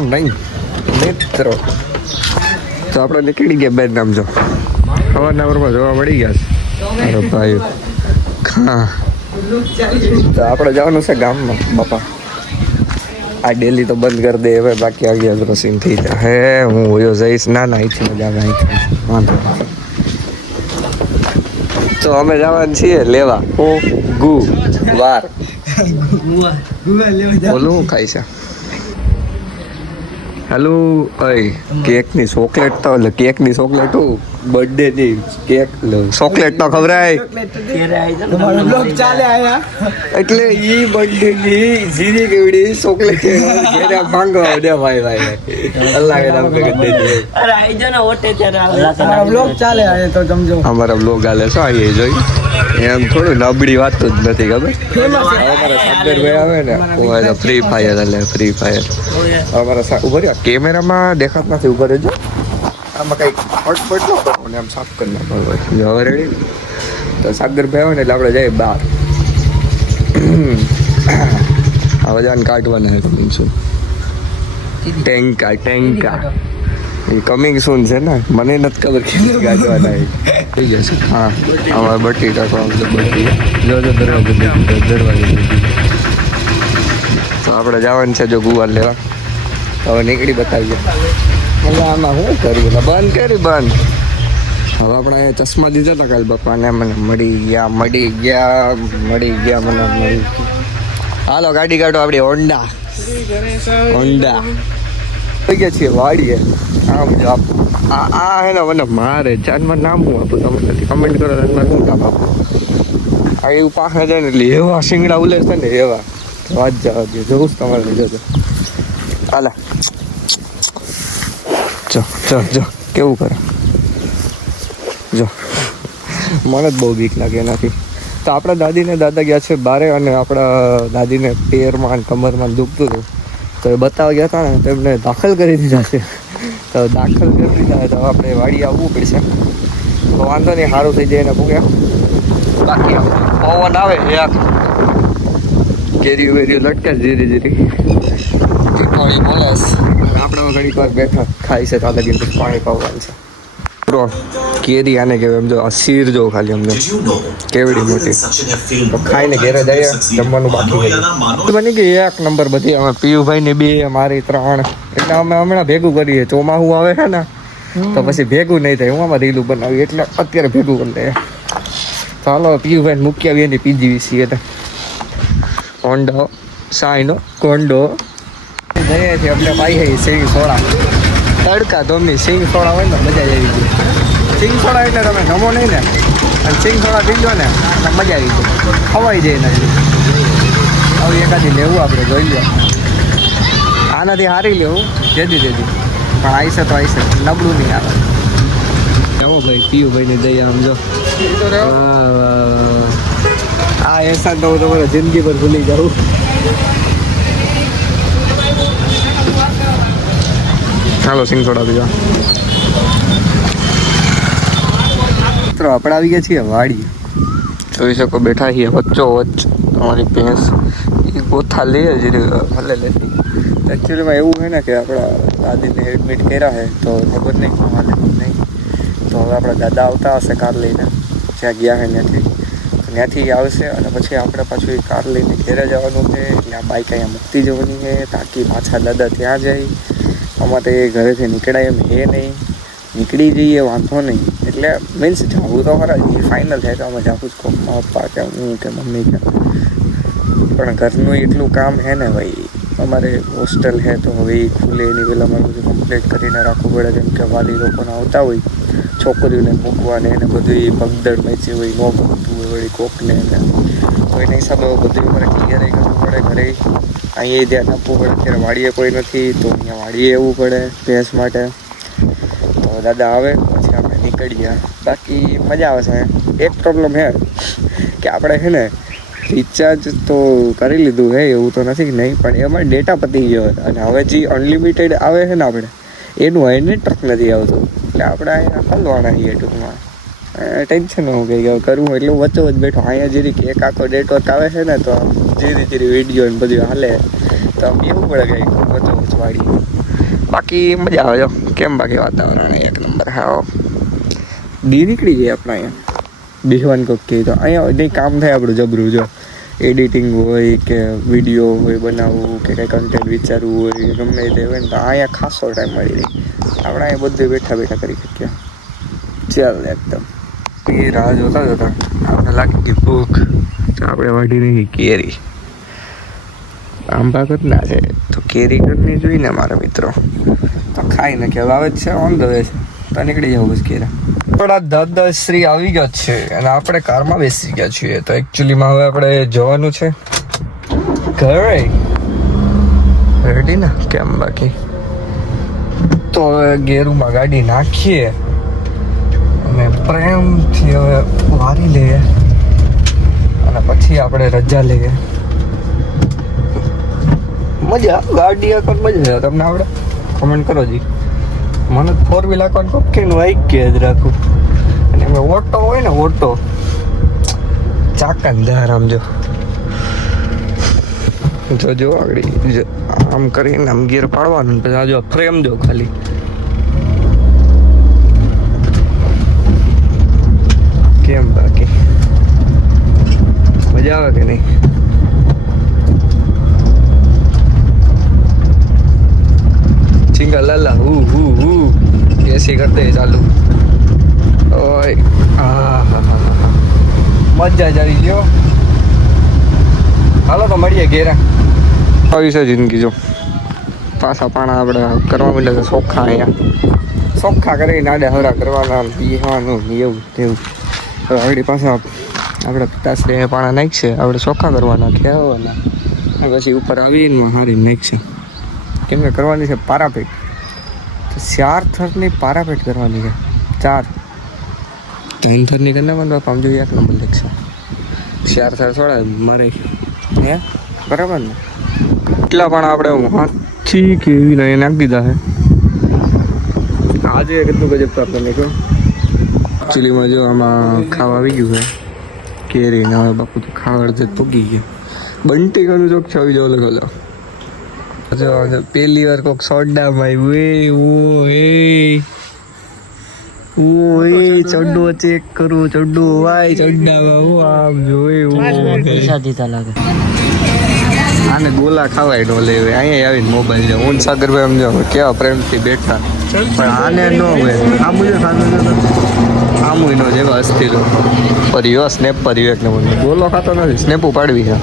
નહીં મિત્રો તો આપણે નીકળી ગયા બેન નામ જો અવારનવારમાં જોવા મળી ગયા છે અરે ભાઈ હા તો આપણે જવાનું છે ગામમાં બાપા આ ડેલી તો બંધ કરી દે હવે બાકી આગળ સીન થઈ જાય હે હું હોયો જઈશ ના અહીંથી મજા આવે અહીંથી વાંધો તો અમે જવાનું છીએ લેવા ઓ ગુ વાર બોલું ખાઈ છે હેલો અય કેકની ચોકલેટ તો એટલે કેકની ચોકલેટ બર્થડે ની કેક ચોકલેટ તો ખવરાય એટલે ઈ બર્થડે ની જીરી કેવડી ચોકલેટ ઘેરે માંગવા દે ભાઈ ભાઈ અલ્લાહ કે નામ पे દે દે અરે આઈ જો ને ઓટે ત્યારે અમારા વ્લોગ ચાલે આ તો સમજો અમારા વ્લોગ આલે છો આઈએ જોઈ એમ થોડું નબળી વાત જ નથી ખબર અમારા સબ્દર ભાઈ આવે ને ઓલા ફ્રી ફાયર એટલે ફ્રી ફાયર અમારા ઉપર કેમેરામાં દેખાત નથી ઉપર જ આમાં કંઈક ફટફટ ન કરો ને આમ સાફ કરી નાખો હવે રેડી તો સાગરભાઈ આવે ને એટલે આપણે જઈએ બહાર હવે જાન કાઢવાના કમિંગ સૂન ટેન્કા એ કમિંગ સૂન છે ને મને નથી ખબર કે કાઢવાના થઈ જશે હા અમારે બટ્ટી કાઢવાનું છે બટ્ટી જો દરવાજે તો આપણે જવાનું છે જો ગુવાર લેવા હવે નીકળી બતાવીએ એટલે આમાં શું કર્યું બંધ કરી બંધ હવે આપણે અહીંયા ચશ્મા દીધા હતા કાલે પપ્પાને મને મળી ગયા હાલો ગાડી કાઢો આપણી હોન્ડા થઈ ગયા છીએ વાડીએ આમ જો આ હે ને મને મારે ચાંદમાં નામ હું આપું તમે નથી કમેન્ટ કરો ચાંદમાં શું નામ આપું આ એવું પાસે જાય ને એટલે એવા શિંગડા ઉલેસ છે ને એવા વાત જવા દે જોઉં તમારે લીધો તો હાલા જો કેવું કરે જો મને જ બહુ બીક લાગે એનાથી તો આપણા દાદીને દાદા ગયા છે બારે અને આપણા દાદીને પેરમાં કમરમાં દુખતું હતું તો એ બતાવવા ગયા હતા ને તો એમને દાખલ કરી દીધા છે તો દાખલ કરી દીધા તો આપણે વાડી આવવું પડશે તો વાંધો નહીં સારું થઈ જાય ને પૂગ્યા બાકી પવન આવે યાર કેરીઓ લટકે ધીરે ટીપાળી બોલે આપણે ઘણી વાર બેઠા ખાઈ છે તો લગીને પાણી પાવાનું છે બ્રો કેરી આને કહેવાય એમ જો આ શીર જો ખાલી અમને કેવડી મોટી તો ખાઈને ઘેરે જઈએ જમવાનું બાકી બની ગઈ એક નંબર બધી અમે પીયુભાઈ ને 2 મારી 3 એટલે અમે હમણાં ભેગું કરીએ ચોમાસું આવે છે ને તો પછી ભેગું નહીં થાય હું આમાં રીલું બનાવી એટલે અત્યારે ભેગું કરી લઈએ ચાલો પીયુભાઈ મૂકી આવીએ ને પીજીવીસી એટલે હોન્ડો સાઈનો કોન્ડો જઈએ છીએ આપણે પાઈ સિંગ સોડા તડકા ધોમની સિંગ સોડા હોય ને મજા આવી ગઈ સિંગ સોડા એટલે તમે જમો નહીં ને અને સિંગ સોડા પીજો ને એટલે મજા આવી ગઈ ખવાઈ જાય નથી હવે એકાદી લેવું આપણે જોઈ લે આનાથી હારી લેવું જેદી પણ આવીશે તો આવીશે નબળું નહીં આવે એવો ભાઈ પીયુભાઈની દયા આમ જો આ એહસાન તો હું તમારા જિંદગી પર ભૂલી જાઉં ચાલો સિંગ સોડા પીવા મિત્રો આપણે આવી ગયા છીએ વાડી જોઈ શકો બેઠા છીએ વચ્ચો વચ્ચ અમારી ભેંસ એ ગોથા લે જ ભલે લેતી એકચ્યુઅલીમાં એવું છે ને કે આપણા દાદીને એડમિટ કર્યા છે તો ખબર નહીં હાલે નહીં તો હવે આપણા દાદા આવતા હશે કાર લઈને જ્યાં ગયા છે ત્યાંથી આવશે અને પછી આપણે પાછું એ કાર લઈને ઘેરે જવાનું છે એટલે આ બાઈક અહીંયા મૂકતી જવાની છે તાકી પાછા દાદા ત્યાં જાય અમારે એ ઘરેથી નીકળાય એમ એ નહીં નીકળી જઈએ વાંધો નહીં એટલે મીન્સ જવું તો ખરા એ ફાઇનલ થાય તો અમે જાવું જ કહું પપ્પા કે હું કે મમ્મી કે પણ ઘરનું એટલું કામ છે ને ભાઈ અમારે હોસ્ટેલ છે તો હવે એ ખુલે એની પહેલાં અમારે બધું કમ્પ્લીટ કરીને રાખવું પડે કેમ કે વાલી લોકોને આવતા હોય છોકરીઓને મૂકવાને એને બધું એ પગદડ મેચી હોય ન ગમતું હોય વળી કોકને એને તો એના હિસાબે બધું અમારે ક્લિયર કરવું પડે ઘરે અહીંયા ધ્યાન આપવું પડે અત્યારે વાડીએ કોઈ નથી તો અહીંયા વાડીએ આવવું પડે ભેંસ માટે તો દાદા આવે પછી આપણે નીકળીએ બાકી મજા આવે છે એક પ્રોબ્લેમ છે કે આપણે છે ને રિચાર્જ તો કરી લીધું હે એવું તો નથી કે નહીં પણ એમાં ડેટા પતી ગયો હતો અને હવે જે અનલિમિટેડ આવે છે ને આપણે એનું હવે નેટવર્ક નથી આવતું એટલે આપણે અહીંયા હલવાના છીએ ટૂંકમાં ટેન્શન હું કંઈ કરવું એટલું વચ્ચે જ બેઠો અહીંયા જેરી એક આખો નેટવર્ક આવે છે ને તો આમ જેરી વિડીયો ને બધું હાલે તો આમ એવું પડે કંઈ વચ્ચે વાળી બાકી મજા આવે જો. કેમ બાકી વાતાવરણ એક નંબર. હા દી નીકળી જાય આપણા અહીંયા બેસવાનું કોક કહે તો અહીંયા નહીં કામ થાય આપણું જબરું જો. એડિટિંગ હોય કે વિડીયો હોય બનાવવું કે કંઈ કન્ટેન્ટ વિચારવું હોય ગમે તે હોય ને તો અહીંયા ખાસો ટાઈમ મળી રહી. આપણે અહીંયા બધું બેઠા બેઠા કરી શકીએ. ચાલ એકદમ એ રાહ જોતા જોતા આપણે લાગી ગઈ ભૂખ. તો આપણે વાઢી રહી કેરી. આંબા ના છે તો કેરી કરીને જોઈને મારા મિત્રો તો ખાઈ નાખી. હવે આવે જ છે ઓન ધ વે છે તો નીકળી જાવ બસ કેરા. થોડા દાદાશ્રી આવી ગયા છે અને આપણે કારમાં બેસી ગયા છીએ. તો એકચ્યુઅલીમાં હવે આપણે જવાનું છે ઘરે. રેડી ને કેમ બાકી તો હવે ગેરુમાં ગાડી નાખીએ અને પ્રેમથી હવે વારી લઈએ અને પછી આપણે રજા લઈએ. મજા ગાડી આખો મજા આવે. તમને આવડે કમેન્ટ કરો જી. મને 4 વ્હીલ આખો કોકીનું આવી કે જ રાખું. અને એમાં ઓટો હોય ને ઓટો ચાકંદાર આમ જો જો આગળ આમ કરીને આમ ગિયર પાડવાનું પછી આ જો ફ્રેમ જો ખાલી. કેમ બાકી મજા આવે કે નહીં? ચિંગા લાલા એસી કર દે ચાલુ. ઓય હા મજા જ આવી ગયો. હાલો તો મળીએ ઘેરા. આવી છે જિંદગી જો. પાછા પાણા આપણે કરવા માંડે છે ચોખ્ખા. અહીંયા ચોખ્ખા કરીને આડે હરા કરવાના પીવાનું એવું તેવું. હવે આગળ પાછા આપણે પિતાશ્રી પાણા નાખશે. આપણે ચોખ્ખા કરવાના ખેવાના પછી ઉપર આવીને હારી નાખશે. કેમ કે કરવાની છે પારાપેટ. 4 થરની પારાપેટ કરવાની છે. 3 થરની કરી નાખવાનું બાપ. આમ જોઈએ એક નંબર લેખશે. 4 થર થોડા મારે હે બરાબર ને. એટલા પણ આપણે હાથી કેવી નહીં નાખી દીધા છે. આજે કેટલું ગજબ પ્રાપ્ત નહીં કહો. એકચ્યુઅલીમાં જો આમાં ખાવા આવી ગયું છે કેરી ને. હવે બાપુ તો ખાવા અડધે પૂગી ગયા. બંટી કરું ચોક છે આવી જાવ લખો. જો પહેલી વાર કોક સોડામાં આવ્યું. ઓય ચડ્ડો ચેક કરું. ચડ્ડો વાય ચડ્ડામાં હું આમ જોયું પૈસા દીધા લાગે. આને ગોલા ખાવાય ઢોલે હોય. અહીંયા આવીને મોબાઈલ જો. હું સાગરભાઈ આમ જો કેવા પ્રેમથી બેઠા. પણ આને ન હોય આમ જો ખાતો આમ નો જેવા અસ્થિર પરિયો સ્નેપ પરિયો એક નંબર. ગોલો ખાતો નથી સ્નેપો પાડવી છે.